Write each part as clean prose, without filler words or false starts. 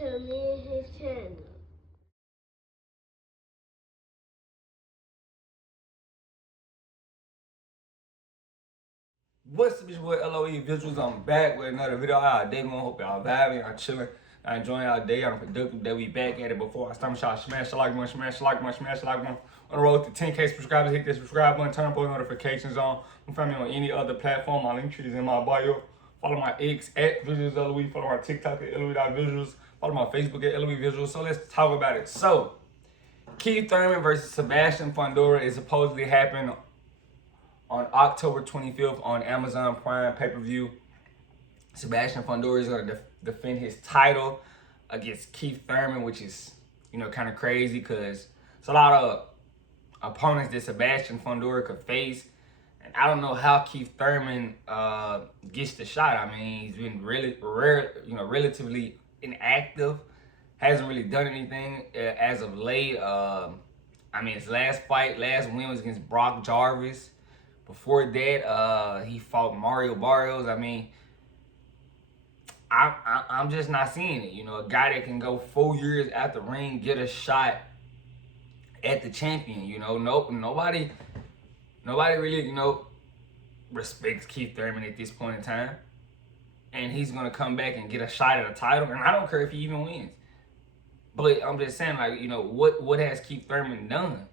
to me and his channel. What's up, it's your boy LOE Visuals. I'm back with another video. How y'all day going? Hope y'all vibing, y'all chilling, y'all enjoying y'all day. I'm productive that we back at it. Before I start, y'all smash the like button, smash the like button, smash the like button. On the road to 10K subscribers, hit that subscribe button, turn post notifications on. You can find me on any other platform. My link tree is in my bio. Follow my X at Visuals LOE. Follow my TikTok at LOE.Visuals. Follow my Facebook at LOE Visuals. So let's talk about it. So, Keith Thurman versus Sebastian Fundora is supposedly happening on October 25th on Amazon Prime pay-per-view. Sebastian Fundora is going to defend his title against Keith Thurman, which is, kind of crazy because it's a lot of opponents that Sebastian Fundora could face. And I don't know how Keith Thurman gets the shot. I mean, he's been really relatively inactive. Hasn't really done anything as of late. His last win was against Brock Jarvis. Before that, he fought Mario Barrios. I'm just not seeing it. A guy that can go 4 years at the ring, get a shot at the champion. Nobody really, respects Keith Thurman at this point in time. And he's gonna come back and get a shot at a title, and I don't care if he even wins. But I'm just saying, what has Keith Thurman done?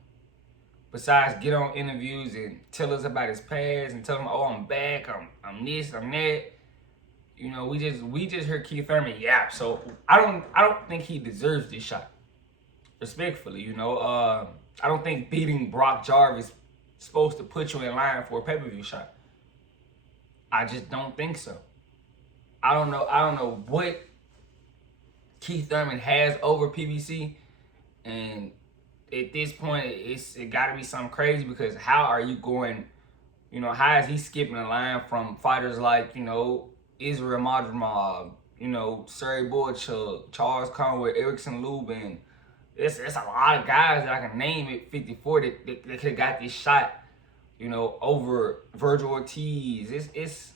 Besides get on interviews and tell us about his past and tell him, oh, I'm back, I'm this, I'm that. We just heard Keith Thurman yap. So I don't think he deserves this shot. Respectfully, I don't think beating Brock Jarvis is supposed to put you in line for a pay-per-view shot. I just don't think so. I don't know what Keith Thurman has over PBC, and at this point, it got to be something crazy, because how are you going, how is he skipping a line from fighters like, Israel Madrimov, Sergey Boychuk, Charles Conway, Erickson Lubin. It's a lot of guys that I can name at 54 that could have got this shot, over Virgil Ortiz. It's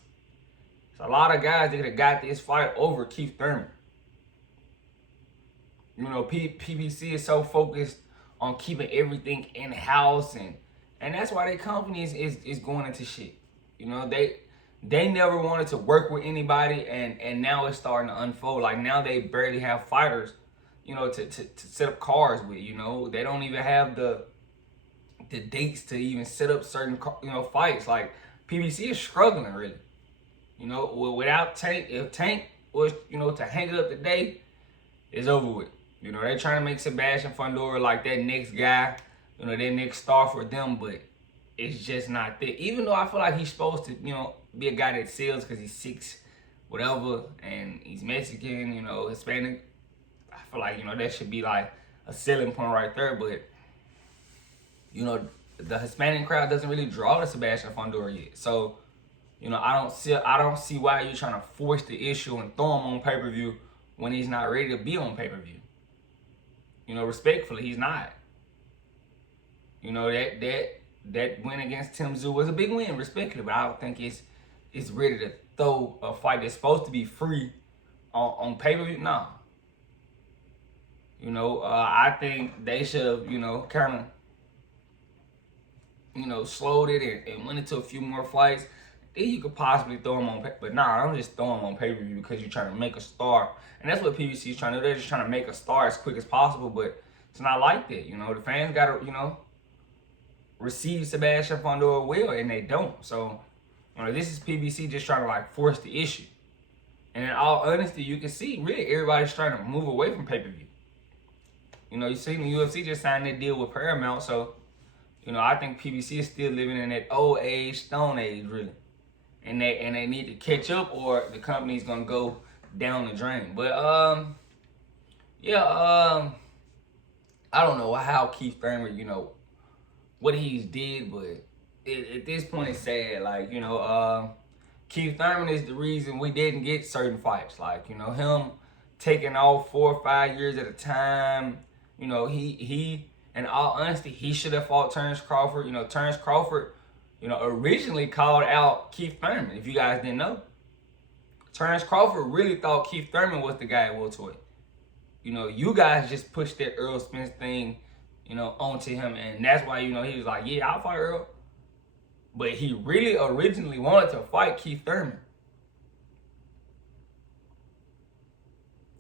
a lot of guys that could have got this fight over Keith Thurman. PBC is so focused on keeping everything in-house, and that's why their company is going into shit. They never wanted to work with anybody, and now it's starting to unfold. Like, now they barely have fighters, to set up cards with. They don't even have the dates to even set up certain, fights. Like, PBC is struggling, really. Without Tank, if Tank was, to hang it up today, it's over with. They're trying to make Sebastian Fundora like that next guy, that next star for them, but it's just not there. Even though I feel like he's supposed to, be a guy that sells because he's 6, whatever, and he's Mexican, Hispanic. I feel like, that should be like a selling point right there, but, the Hispanic crowd doesn't really draw to Sebastian Fundora yet. So, I don't see why you're trying to force the issue and throw him on pay-per-view when he's not ready to be on pay-per-view. Respectfully, he's not. That win against Tim Tszyu was a big win, respectfully, but I don't think it's ready to throw a fight that's supposed to be free on pay-per-view. No. I think they should have, kind of, slowed it and went into a few more fights. Then you could possibly throw him on, but nah, don't just throw him on pay-per-view because you're trying to make a star. And that's what PBC is trying to do. They're just trying to make a star as quick as possible, but it's not like that. The fans got to, receive Sebastian Fundora well, and they don't. So, this is PBC just trying to, force the issue. And in all honesty, you can see, really, everybody's trying to move away from pay-per-view. You see the UFC just signed that deal with Paramount, so, I think PBC is still living in that old age, stone age, really. And they need to catch up, or the company's gonna go down the drain. But I don't know how Keith Thurman, what he's did, but at this point it's sad. Keith Thurman is the reason we didn't get certain fights. Him taking off 4 or 5 years at a time. He in all honesty, he should have fought Terrence Crawford. Terrence Crawford, originally called out Keith Thurman, if you guys didn't know. Terrence Crawford really thought Keith Thurman was the guy at welterweight. You know, you guys just pushed that Earl Spence thing, you know, onto him, and that's why, you know, he was like, yeah, I'll fight Earl. But he really originally wanted to fight Keith Thurman.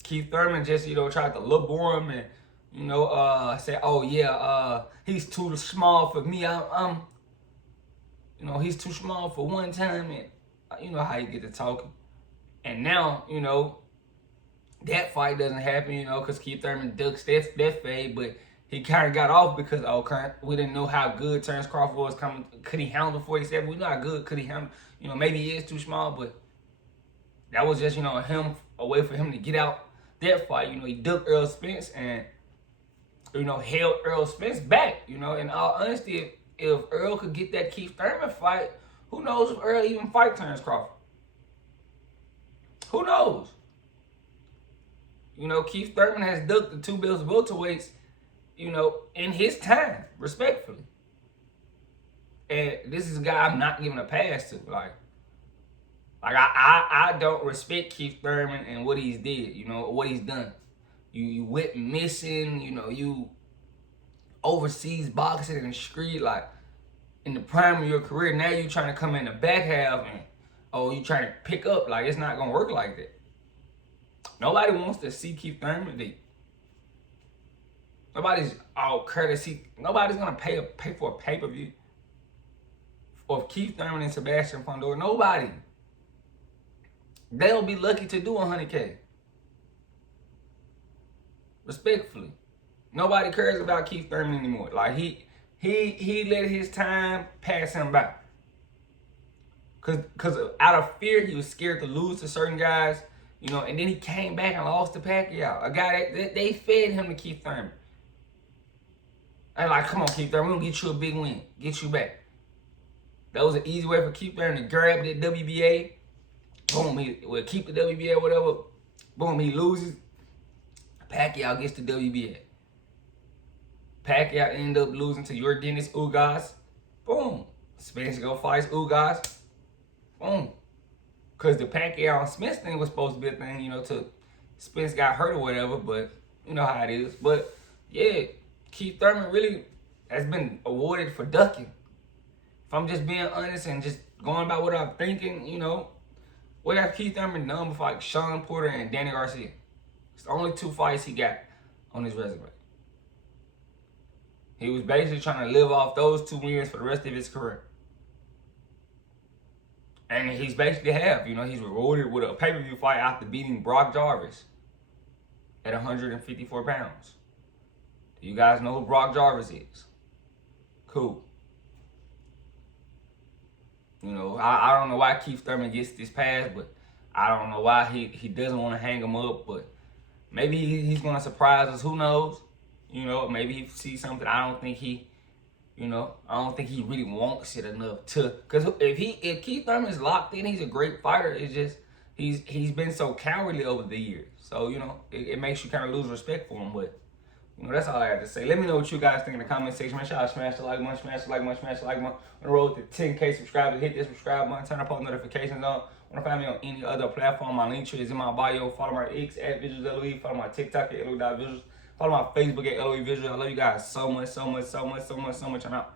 Keith Thurman just, you know, tried to lowball him and, you know, say, oh yeah, he's too small for me. I'm, you know, he's too small for one time, and you know how you get to talking. And now, you know, that fight doesn't happen, you know, because Keith Thurman ducks that fade, but he kind of got off because we didn't know how good Terrence Crawford was coming. Could he handle 47? We know how good could he handle. You know, maybe he is too small, but that was just, you know, a way for him to get out that fight. You know, he ducked Earl Spence and, you know, held Earl Spence back. You know, in all honesty, if Earl could get that Keith Thurman fight, who knows if Earl even fight Terrence Crawford? Who knows? You know, Keith Thurman has ducked the two belts welterweights, you know, in his time, respectfully. And this is a guy I'm not giving a pass to. Like I don't respect Keith Thurman and what he's did, you know, what he's done. You went missing, you know, you overseas boxing in the street, like in the prime of your career. Now you trying to come in the back half and, oh, you trying to pick up. Like, it's not gonna work like that. Nobody wants to see Keith Thurman. Nobody's all courtesy. Nobody's gonna pay for a pay-per-view of Keith Thurman and Sebastian Fundora. Nobody. They'll be lucky to do 100K. Respectfully. Nobody cares about Keith Thurman anymore. Like, he let his time pass him by. Cause out of fear, he was scared to lose to certain guys, you know, and then he came back and lost to Pacquiao. A guy that they fed him to Keith Thurman. And like, come on, Keith Thurman, we're gonna get you a big win. Get you back. That was an easy way for Keith Thurman to grab that WBA. Boom, he will keep the WBA or whatever. Boom, he loses. Pacquiao gets the WBA. Pacquiao end up losing to your Dennis Ugas. Boom. Spence go fights Ugas. Boom. Because the Pacquiao and Spence thing was supposed to be a thing, you know, till Spence got hurt or whatever, but you know how it is. But yeah, Keith Thurman really has been awarded for ducking. If I'm just being honest and just going by what I'm thinking, you know, what have Keith Thurman done before, like Sean Porter and Danny Garcia? It's the only two fights he got on his resume. He was basically trying to live off those two wins for the rest of his career. And he's basically you know, he's rewarded with a pay-per-view fight after beating Brock Jarvis at 154 pounds. Do you guys know who Brock Jarvis is? Cool. You know, I don't know why Keith Thurman gets this pass, but I don't know why he doesn't want to hang him up, but maybe he's going to surprise us. Who knows? You know, maybe he sees something. I don't think he really wants it enough to, because if Keith Thurman is locked in, he's a great fighter. It's just he's been so cowardly over the years. So, you know, it makes you kind of lose respect for him. But, you know, that's all I have to say. Let me know what you guys think in the comment section. Make sure y'all smash the like button, smash the like button, smash the like button. On the road to 10K subscribers. Hit that subscribe button, turn on post notifications on. Want to find me on any other platform? My link tree is in my bio. Follow my X at VisualsLOE. Follow my TikTok at LOE.visuals. Follow my Facebook at LOE Visuals. I love you guys so much, so much, so much, so much, so much. I'm out.